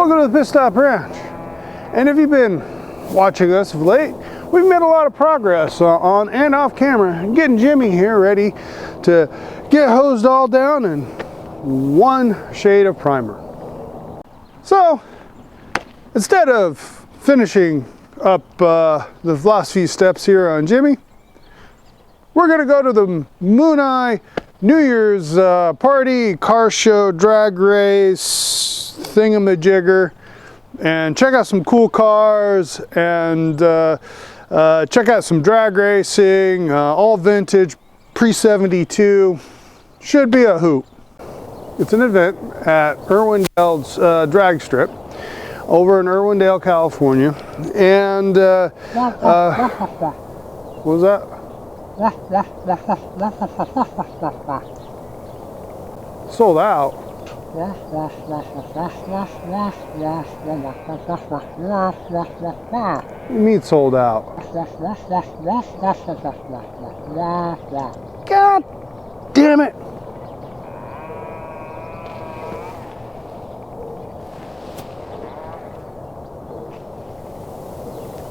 Welcome to the Pit Stop Ranch. And if you've been watching us of late, we've made a lot of progress on and off camera, getting Jimmy here ready to get hosed all down in one shade of primer. So instead of finishing up the last few steps here on Jimmy, we're gonna go to the Moon Eye New Year's party, car show, drag race, thingamajigger, and check out some cool cars and check out some drag racing, all vintage, pre-72. Should be a hoot. It's an event at Irwindale's drag strip over in Irwindale, California. And what was that? Sold out. What do you mean sold out? God damn it!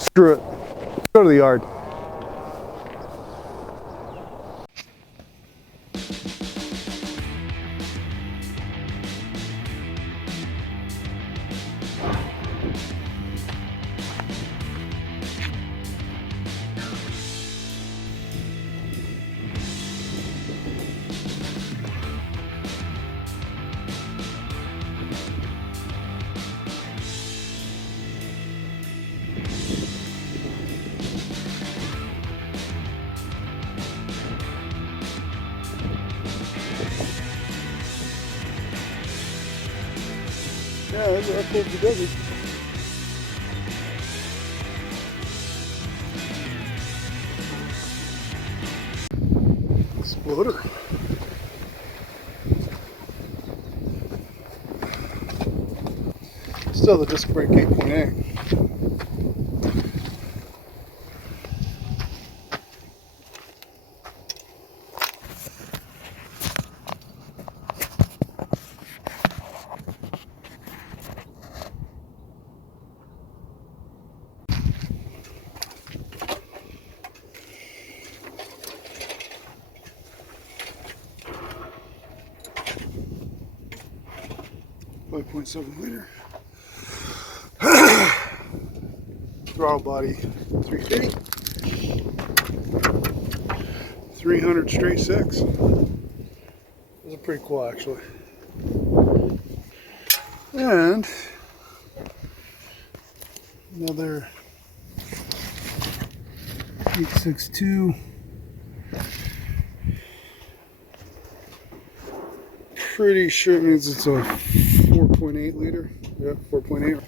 Screw it. Go to the yard. Yeah, that's what I pulled together. Exploder. Still the disc brake 8.8. .7 liter. Throttle body 350. 300 straight six. Those are pretty cool actually. And another 862. Pretty sure it means it's a 4.8 liter. Yeah, 4.8.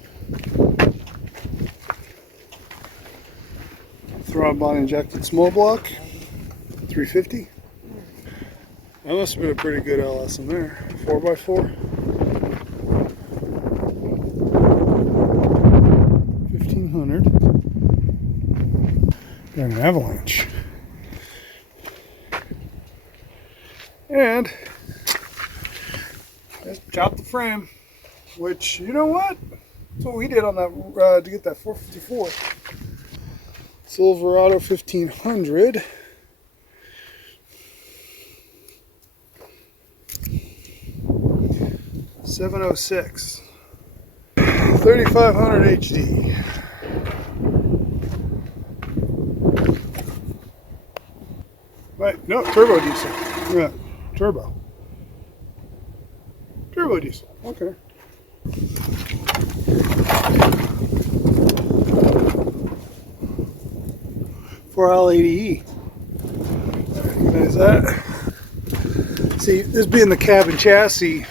Throttle body injected small block, 350. That must have been a pretty good LS in there. 4x4. 1500. Got an Avalanche. And just chop the frame, which, you know what? That's what we did on that to get that 454. Silverado 1500. $706. 3500 HD. Right, no, turbo diesel. Yeah, turbo. Turbo diesel, okay. For L80E. Recognize that. See, this being the cabin chassis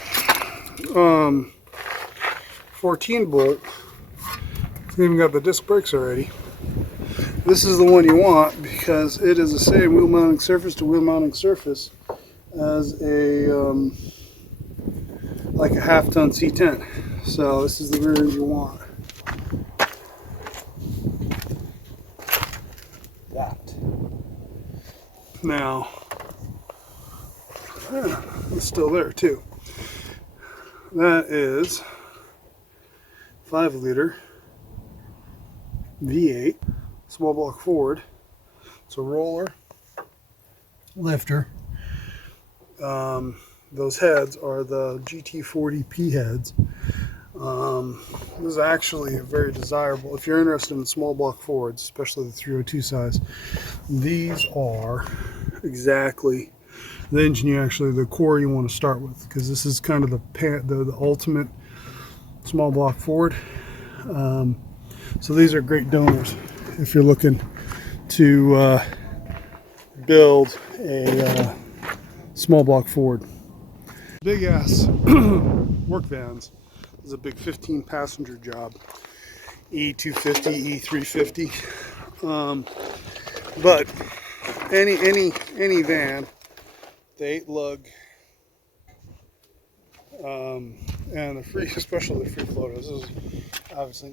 14 bolt, it's even got the disc brakes already. This is the one you want because it is the same wheel mounting surface to wheel mounting surface as a like a half-ton C10. So this is the rear end you want. That. Now, yeah, it's still there too. That is 5-liter V8 small block Ford. It's a roller lifter. Those heads are the GT40P heads. This is actually very desirable if you're interested in small block Fords, especially the 302 size. These are exactly the engine the core you want to start with, because this is kind of the ultimate small block Ford. So these are great donors if you're looking to build a small block Ford. Big ass work vans. This is a big 15 passenger job. E250, E350. But any van, the 8-lug, and the free, especially the free floater. This is obviously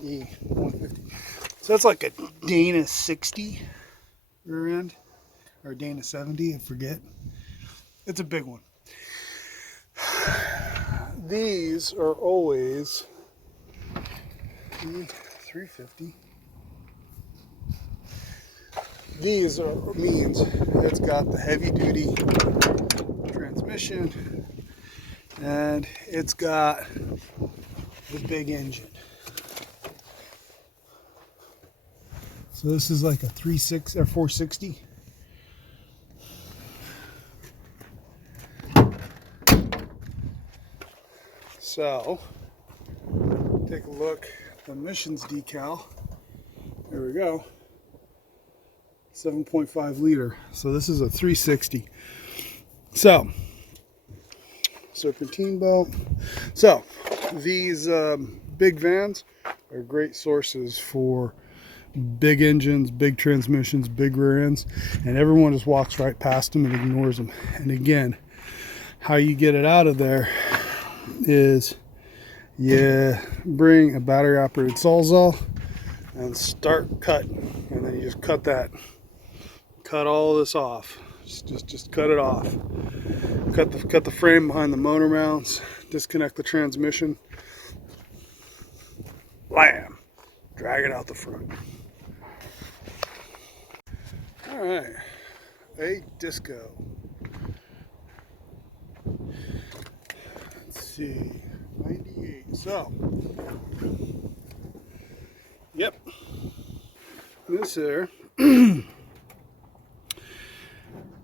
E150. So that's like a Dana 60 rear end, or Dana 70, I forget. It's a big one. These are always E350. These means it's got the heavy duty transmission and it's got the big engine. So this is like a 360 or 460. So take a look at the emissions decal. There we go. 7.5 liter. So this is a 360. So serpentine belt. So these big vans are great sources for big engines, big transmissions, big rear ends, and everyone just walks right past them and ignores them. And again, how you get it out of there is you bring a battery operated Sawzall and start cutting, and then you just cut all this off. Just cut it off. Cut the frame behind the motor mounts, disconnect the transmission, blam, drag it out the front. All right, a Disco. Let's see, 98. So, yep, this here.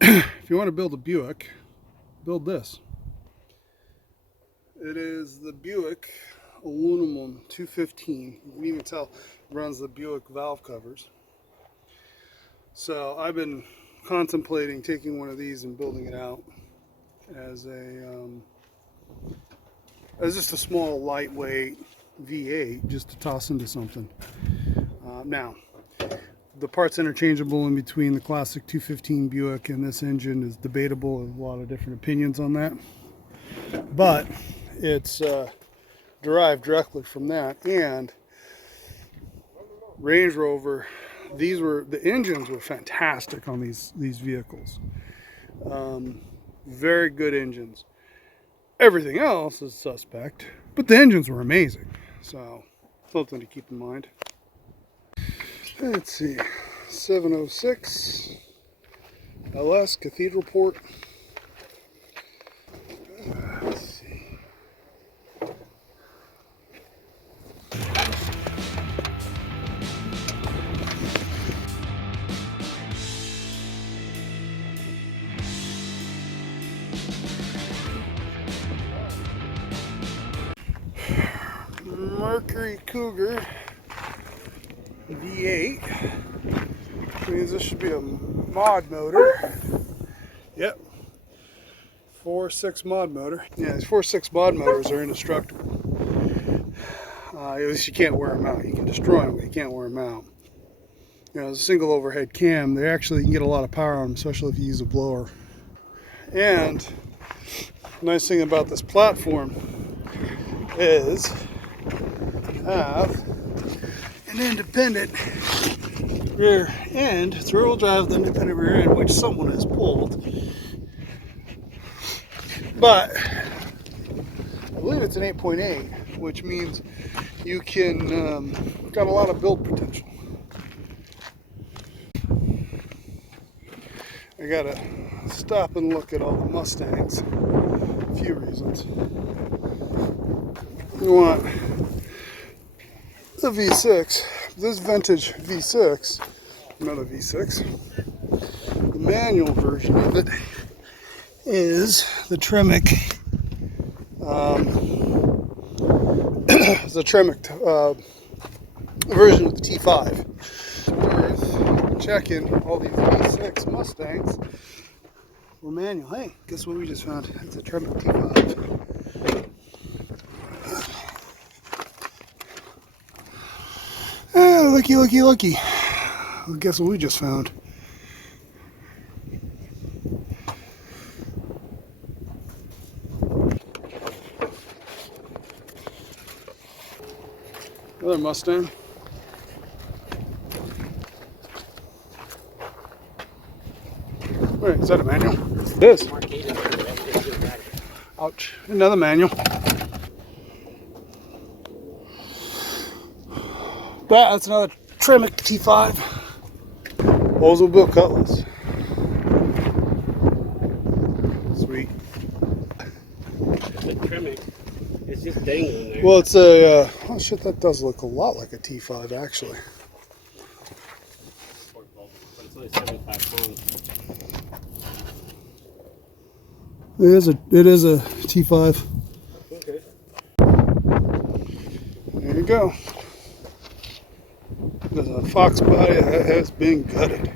If you want to build a Buick, build this. It is the Buick aluminum 215. You can even tell it runs the Buick valve covers. So I've been contemplating taking one of these and building it out as just a small lightweight V8 just to toss into something. Now the parts interchangeable in between the classic 215 Buick and this engine is debatable. There's a lot of different opinions on that, but it's derived directly from that. And Range Rover, the engines were fantastic on these vehicles. Very good engines. Everything else is suspect, but the engines were amazing. So something to keep in mind. Let's see, 706 LS Cathedral Port. Let's see. Mercury Cougar V8, which means this should be a mod motor. Yep, 4.6 mod motor. Yeah, these 4.6 mod motors are indestructible. At least you can't wear them out. You can destroy them, but you can't wear them out. You know, as a single overhead cam, they actually can get a lot of power on them, especially if you use a blower. And the nice thing about this platform is have an independent rear end. It's rear-wheel drive with independent rear end, which someone has pulled. But I believe it's an 8.8, which means you can, got a lot of build potential. I gotta stop and look at all the Mustangs. A few reasons. You want the V6, this vintage V6, another V6. The manual version of it is the Tremec. It's a Tremec version of the T5. Worth checking all these V6 Mustangs were manual. Hey, guess what we just found? It's a Tremec T5. Looky, looky, looky. Well, guess what we just found? Another Mustang. Wait, is that a manual? It is. Ouch. Another manual. That's another Tremec T5. Oldsmobile Cutlass. Sweet. The Tremec. It's just dangling there. Well, it's a, oh shit, that does look a lot like a T5 actually. But it's only 75 pounds. It is a T5. Okay. There you go. There's a Fox body that has been gutted.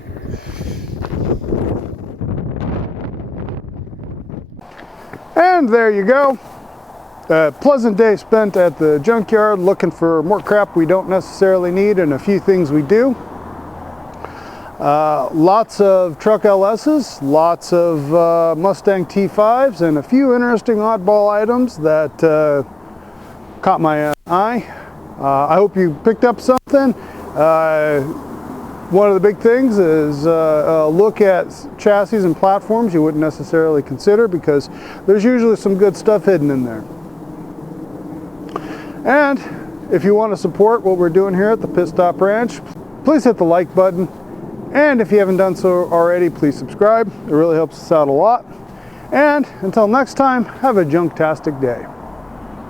And there you go. A pleasant day spent at the junkyard looking for more crap we don't necessarily need and a few things we do. Lots of truck LS's, lots of Mustang T5s, and a few interesting oddball items that caught my eye. I hope you picked up something. One of the big things is a look at chassis and platforms you wouldn't necessarily consider because there's usually some good stuff hidden in there. And if you want to support what we're doing here at the Pit Stop Ranch, please hit the like button. And if you haven't done so already, please subscribe. It really helps us out a lot. And until next time, have a junk-tastic day.